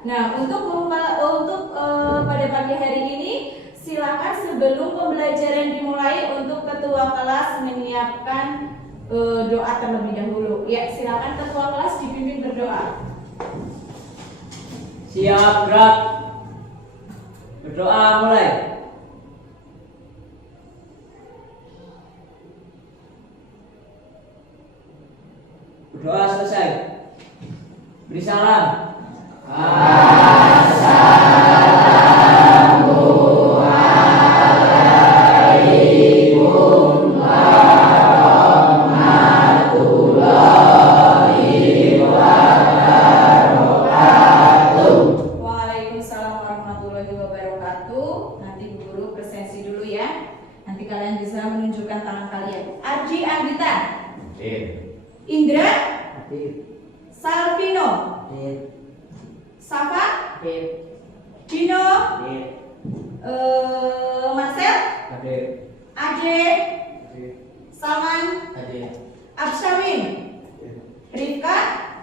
Nah, pada pagi hari ini silakan sebelum pembelajaran dimulai untuk ketua kelas menyiapkan doa terlebih dahulu. Ya, silakan ketua kelas dipimpin berdoa. Siap, gerak. Berdoa mulai. Berdoa selesai. Beri salam. Waalaikumsalam warahmatullahi wabarakatuh. Nanti Bu Guru presensi dulu ya. Nanti kalian bisa menunjukkan tangan kalian. Arji Anggita, Hadir. Indra, Hadir. Salvino, Hadir. Safa, Hadir. Dino, Hadir. Marcel, Hadir. Ade, Hadir. Salman, Hadir. Absyamin, Rifka,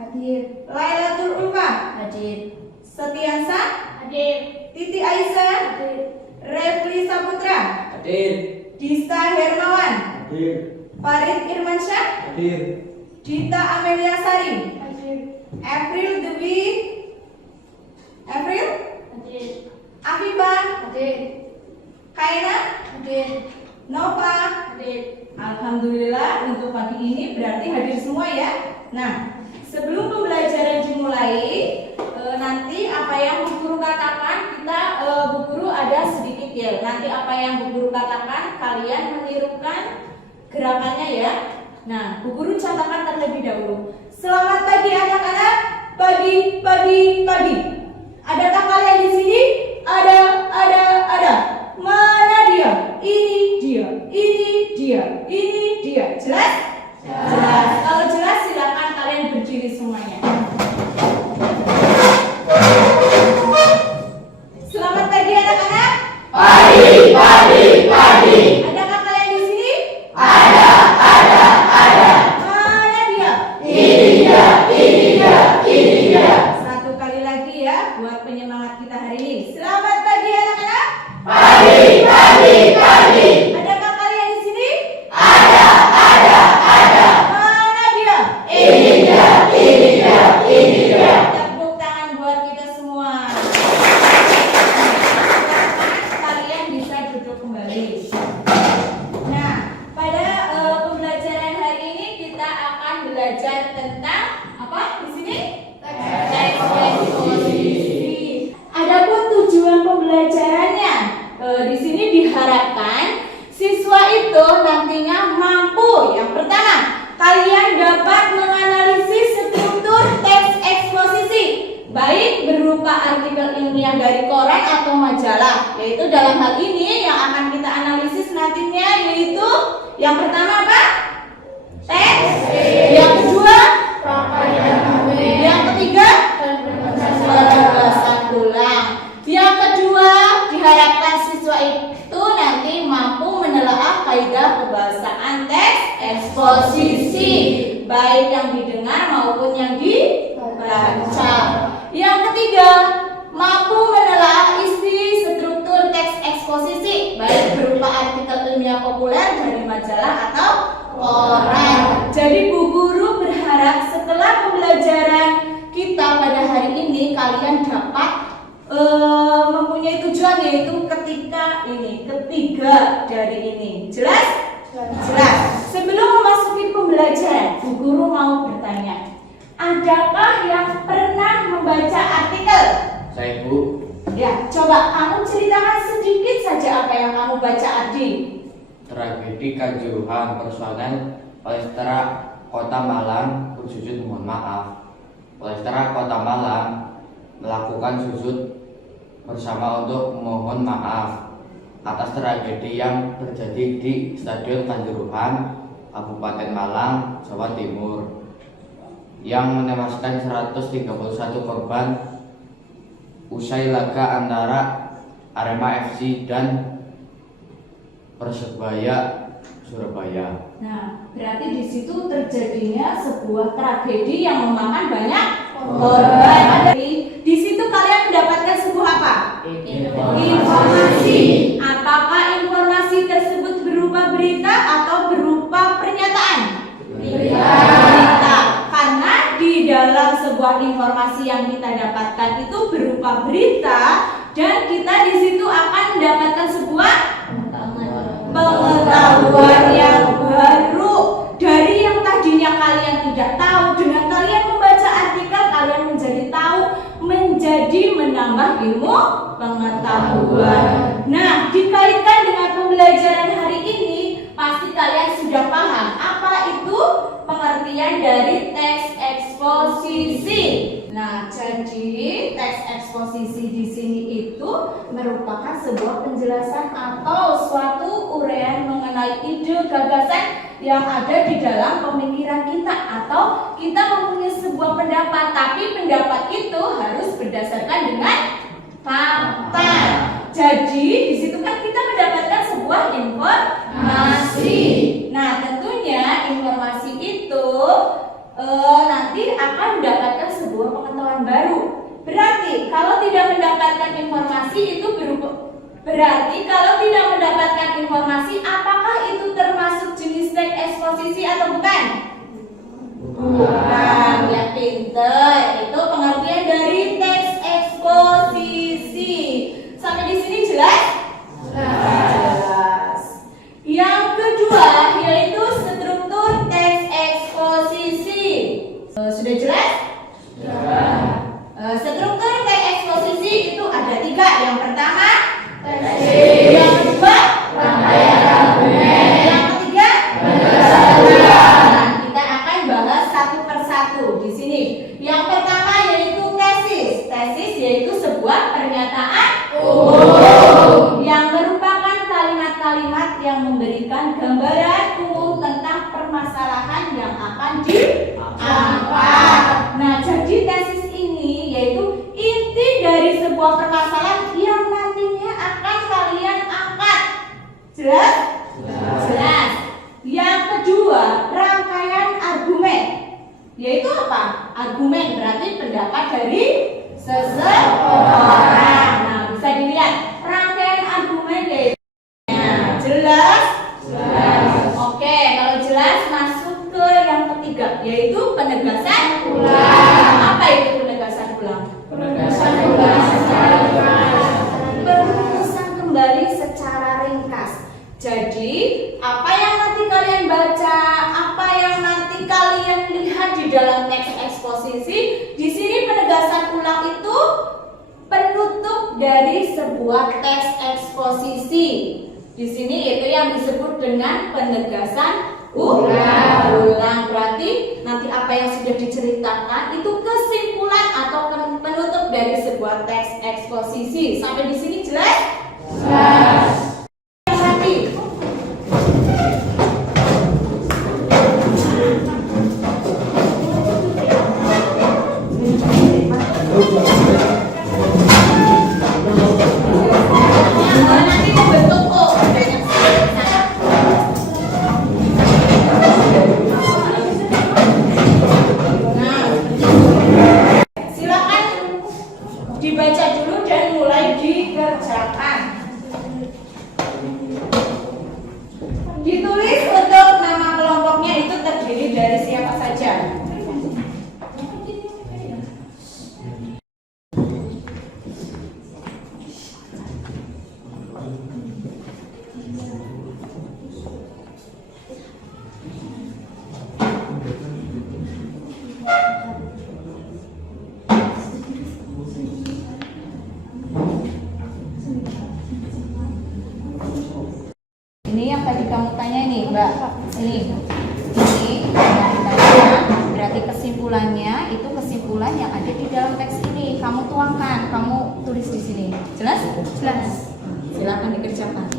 Hadir. Lailatul Ulfa, Hadir. Setiansa, Hadir. Titi Aisyah, Hadir. Refli Saputra, Hadir. Dista Hermawan, Hadir. Farid Irmansyah, Hadir. Dita Amelia Sari, Hadir. April Dewi, April, Hadir. Afifah, Hadir. Kaina, Hadir. Nova. Hadir. Alhamdulillah untuk pagi ini berarti hadir semua ya. Nah, sebelum pembelajaran dimulai, nanti apa yang Bu Guru katakan Bu Guru ada sedikit ya. Nanti apa yang Bu Guru katakan kalian menirukan gerakannya ya. Nah, Bu Guru catatkan terlebih dahulu. Selamat pagi anak-anak. Pagi, pagi, pagi. Adakah kalian di sini? Ada. Mana dia? Ini dia. Ini dia. Jelas? Jelas. Kalau jelas silakan kalian berdiri semuanya. Selamat pagi anak-anak. Pagi. Adakah kalian di sini? Ada. Mana dia? Ini dia. Satu kali lagi ya buat penyemangat kita hari ini. Selamat pagi anak-anak. Pagi. Adakah kalian di sini? Ada. Mana dia? Ini dia. Tepuk tangan buat kita semua. Kalian bisa duduk kembali. Nah, pada pembelajaran hari ini kita akan belajar tentang apa di sini? Teks eksposisi. Adapun tujuan pembelajarannya, di sini diharapkan siswa itu nantinya mampu. Yang pertama, kalian dapat menganalisis struktur teks eksposisi, baik berupa artikel ilmiah dari koran atau majalah. Yaitu dalam hal ini yang akan kita analisis nantinya yaitu yang pertama apa? Teks. Yang kedua, yang ketiga, penugasan ulang. Yang kedua, diharapkan siswa itu nanti mampu menelaah kaidah kebahasaan teks eksposisi, baik yang didengar maupun yang dibaca. Yang ketiga, mampu menelaah isi struktur teks eksposisi, baik berupa artikel ilmiah populer dari majalah atau koran. Jadi Bu Guru berharap setelah pembelajaran kita pada hari ini kalian dapat mempunyai tujuan yaitu ketiga dari ini. Jelas? Jelas. Sebelum memasuki pembelajaran, Bu Guru mau bertanya, adakah yang pernah membaca artikel? Saya, Bu. Ya, coba kamu ceritakan sedikit saja apa yang kamu baca, Adi. Tragedi Kanjuruhan, persoalan Polresta Kota Malang bersujud mohon maaf. Polresta Kota Malang melakukan sujud bersama untuk mohon maaf atas tragedi yang terjadi di Stadion Kanjuruhan, Kabupaten Malang, Jawa Timur, yang menewaskan 131 korban usai laga antara Arema FC dan Persebaya Surabaya. Nah, berarti di situ terjadinya sebuah tragedi yang memakan banyak korban. Di situ kalian apa? Informasi. Apakah informasi tersebut berupa berita atau berupa pernyataan? Berita. Karena di dalam sebuah informasi yang kita dapatkan itu berupa berita dan kita di situ akan mendapatkan sebuah pengetahuan yang baru dari yang tadinya kalian tidak tahu. Dengan kalian membaca artikel, kalian menjadi tahu, menjadi menambah ilmu pengetahuan. Nah, dikaitkan dengan pembelajaran hari ini, pasti kalian sudah paham apa itu pengertian dari teks eksposisi. Nah, jadi teks eksposisi di sini itu merupakan sebuah penjelasan atau suatu uraian mengenai ide gagasan yang ada di dalam pemikiran kita, atau kita mempunyai sebuah pendapat, tapi pendapat itu harus berdasarkan dengan fakta. Jadi di situ kan kita mendapatkan sebuah informasi. Nah, tentunya informasi itu nanti akan mendapatkan sebuah pengetahuan baru. Berarti kalau tidak mendapatkan informasi itu apakah itu termasuk jenis teks eksposisi atau bukan? Bukan, ya pinter. Itu pengertian dari teks eksposisi. Sampai di sini jelas? Jelas. Yang kedua yaitu struktur teks eksposisi. Sudah jelas? Struktur teks eksposisi itu ada 3. Yang pertama, yang kedua, yang ketiga, nah, kita akan bahas satu persatu di sini. Yang pertama yaitu tesis. Tesis yaitu sebuah pernyataan umum yang merupakan kalimat-kalimat yang memberikan gambaran umum tentang permasalahan yang akan diangkat. Nah, jadi tesis ini yaitu inti dari sebuah permasalahan yang nantinya akan kalian angkat. Jelas? Jelas. Yang kedua, rangkaian argumen. Yaitu apa? Argumen berarti pendapat dari seseorang. Nah, bisa dilihat rangkaian argumen yaitu jelas? Jelas. Oke, kalau jelas masuk ke yang ketiga yaitu penegasan ulang. Apa itu penegasan ulang? Penegasan ulang secara ringkas. Perumusan kembali secara ringkas. Jadi, apa yang nanti kalian baca, apa yang nanti kalian lihat di dalam teks eksposisi, di sini penegasan ulang itu penutup dari sebuah teks eksposisi. Di sini itu yang disebut dengan penegasan ulang. Berarti nanti apa yang sudah diceritakan itu kesimpulan atau penutup dari sebuah teks eksposisi. Sampai di sini jelas? Jelas. Hati. Nanti membentuk silakan dibaca dulu dan mulai dikerjakan. Ditulis untuk nama kelompoknya itu terdiri dari siapa saja. Ini yang tadi kamu tanya nih, Mbak. Ini yang ditanya, berarti kesimpulannya itu kesimpulan yang ada di dalam teks ini. Kamu tuangkan, kamu tulis di sini. Jelas? Jelas. Silakan dikerjakan.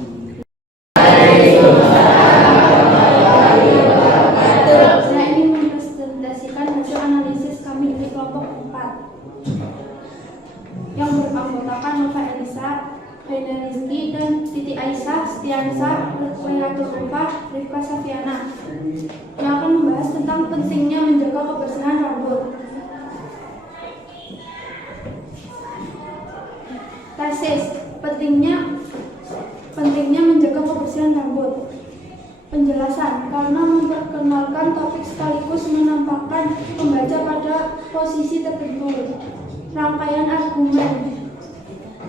Saya ingin mempresentasikan hasil analisis kami dari kelompok 4 yang beranggotakan Nova Elisa, Raina Rizky, dan Siti Aisyah, Setiansa, Lailatul Rufah, Rifka Safiana, yang akan membahas tentang pentingnya menjaga kebersihan rambut. Tesis, pentingnya menjaga kebersihan rambut. Penjelasan, karena memperkenalkan topik sekaligus menampakkan pembaca pada posisi tertentu. Rangkaian argumen.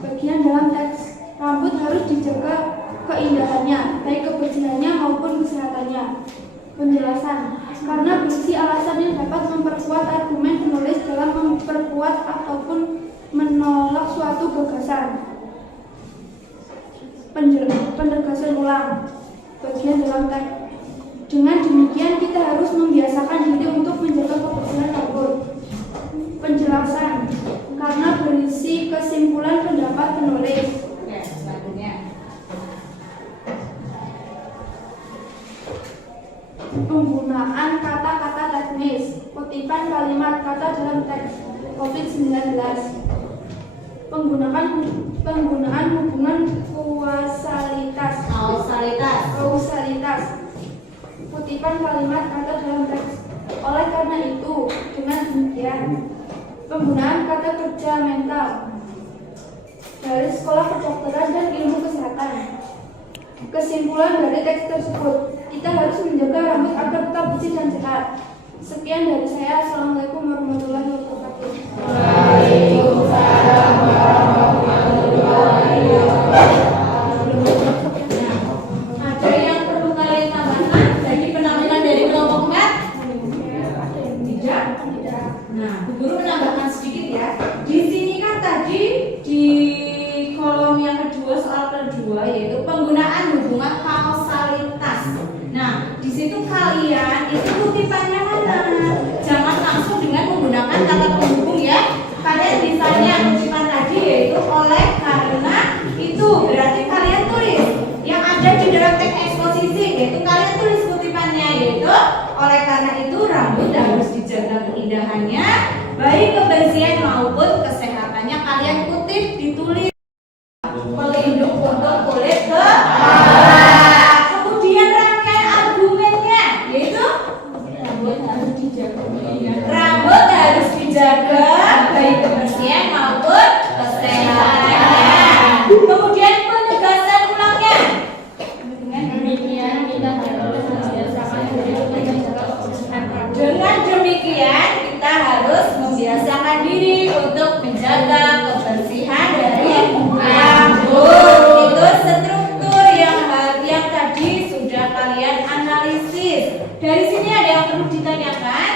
Bagian dalam teks, rambut harus dijaga keindahannya, baik kebersihannya maupun kesehatannya. Penjelasan, karena berisi alasan yang dapat memperkuat argumen penulis dalam memperkuat ataupun menolak suatu gagasan. Penegasan ulang. Bagian dalam teks. Dengan demikian kita harus membiasakan diri untuk menjaga kebersihan rambut. Penjelasan, karena berisi kesimpulan pendapat penulis. Oke, selanjutnya. Penggunaan kata-kata teknis, kutipan kalimat kata dalam teks COVID-19. Penggunaan hubungan kausalitas. Kutipan kalimat kata dalam teks. Oleh karena itu, dengan demikian, penggunaan kata kerja mental dari sekolah kedokteran dan ilmu kesehatan. Kesimpulan dari teks tersebut, kita harus menjaga rambut agar tetap bersih dan sehat. Sekian dari saya. Assalamualaikum warahmatullahi wabarakatuh. Waalaikumsalam warahmatullahi wabarakatuh. Ada yang perlu kalian tambahkan dari penampilan dari kelompok Mat? Tidak. Nah, Bu Guru menambahkan sedikit ya. Di sini kan tadi di kolom yang kedua, soal kedua, yaitu penggunaan hubungan kausalitas. Nah, di situ kalian itu kutipannya mana? Jangan langsung dengan menggunakan kata penghubung ya. Kalian misalnya kutipan tadi yaitu oleh karena itu, berarti kalian tulis yang ada di dalam teks eksposisi, yaitu kalian tulis kutipannya yaitu oleh karena itu rambut harus dijaga keindahannya, baik kebersihan maupun kesehatannya. Kalian kutip, ditulis pelindung untuk kulit kepala. Kemudian rangkaian argumennya yaitu rambut harus dijaga baik kebersihan maupun kesehatannya. Kemudian penegasan ulangnya. Dengan demikian kita harus membiasakan diri untuk menjaga kebersihan dari rambut. Itu struktur yang tadi sudah kalian analisis. Dari sini ada yang perlu ditanyakan?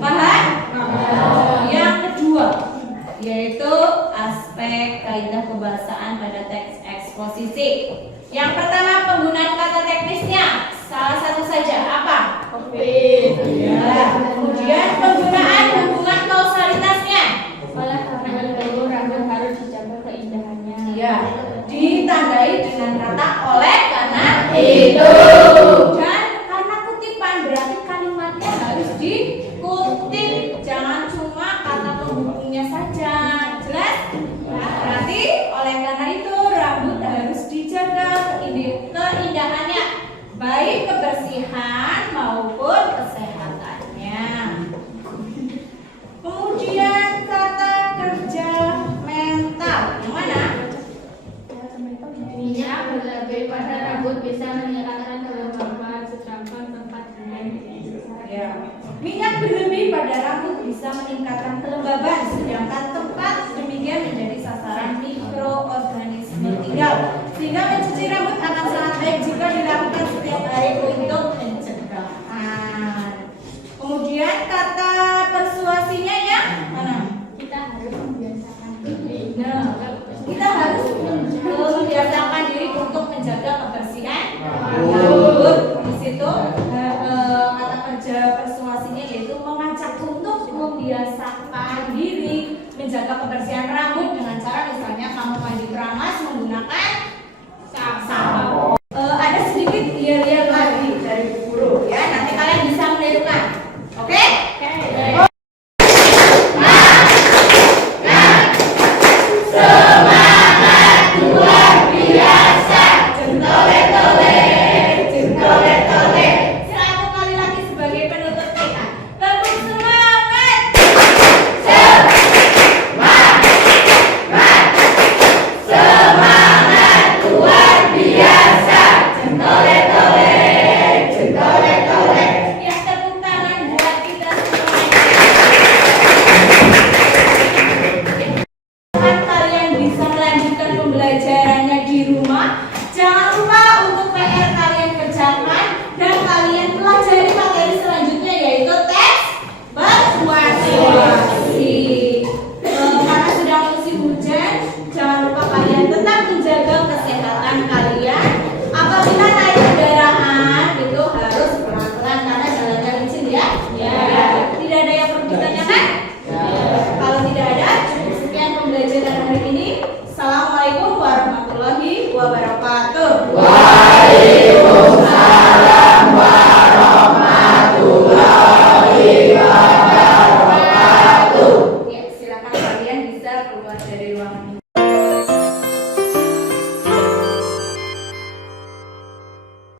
Paham? Yang kedua yaitu aspek kaidah kebahasaan pada teks eksposisi. Yang pertama, penggunaan kata teknisnya. Salah satu saja, apa? Ya. Kemudian penggunaan hubungan kausalitasnya. Oleh karena itu rambut harus dijaga keindahannya. Ya, ditandai dengan kata oleh karena itu. Dan karena kutipan berarti kalimatnya harus dikutip, jangan cuma kata penghubungnya saja. Jelas? Nah, berarti oleh karena itu rambut harus dijaga keindahannya, baik kebersihan maupun kesehatannya. Kemudian kata kerja mental, yang mana? Minyak berlebih pada rambut bisa meningkatkan kelembaban, sedangkan tempat Ya. Minyak berlebih pada rambut bisa meningkatkan kelembaban, sedangkan tempat demikian menjadi sasaran mikroorganisme tinggal, sehingga mencuci rambut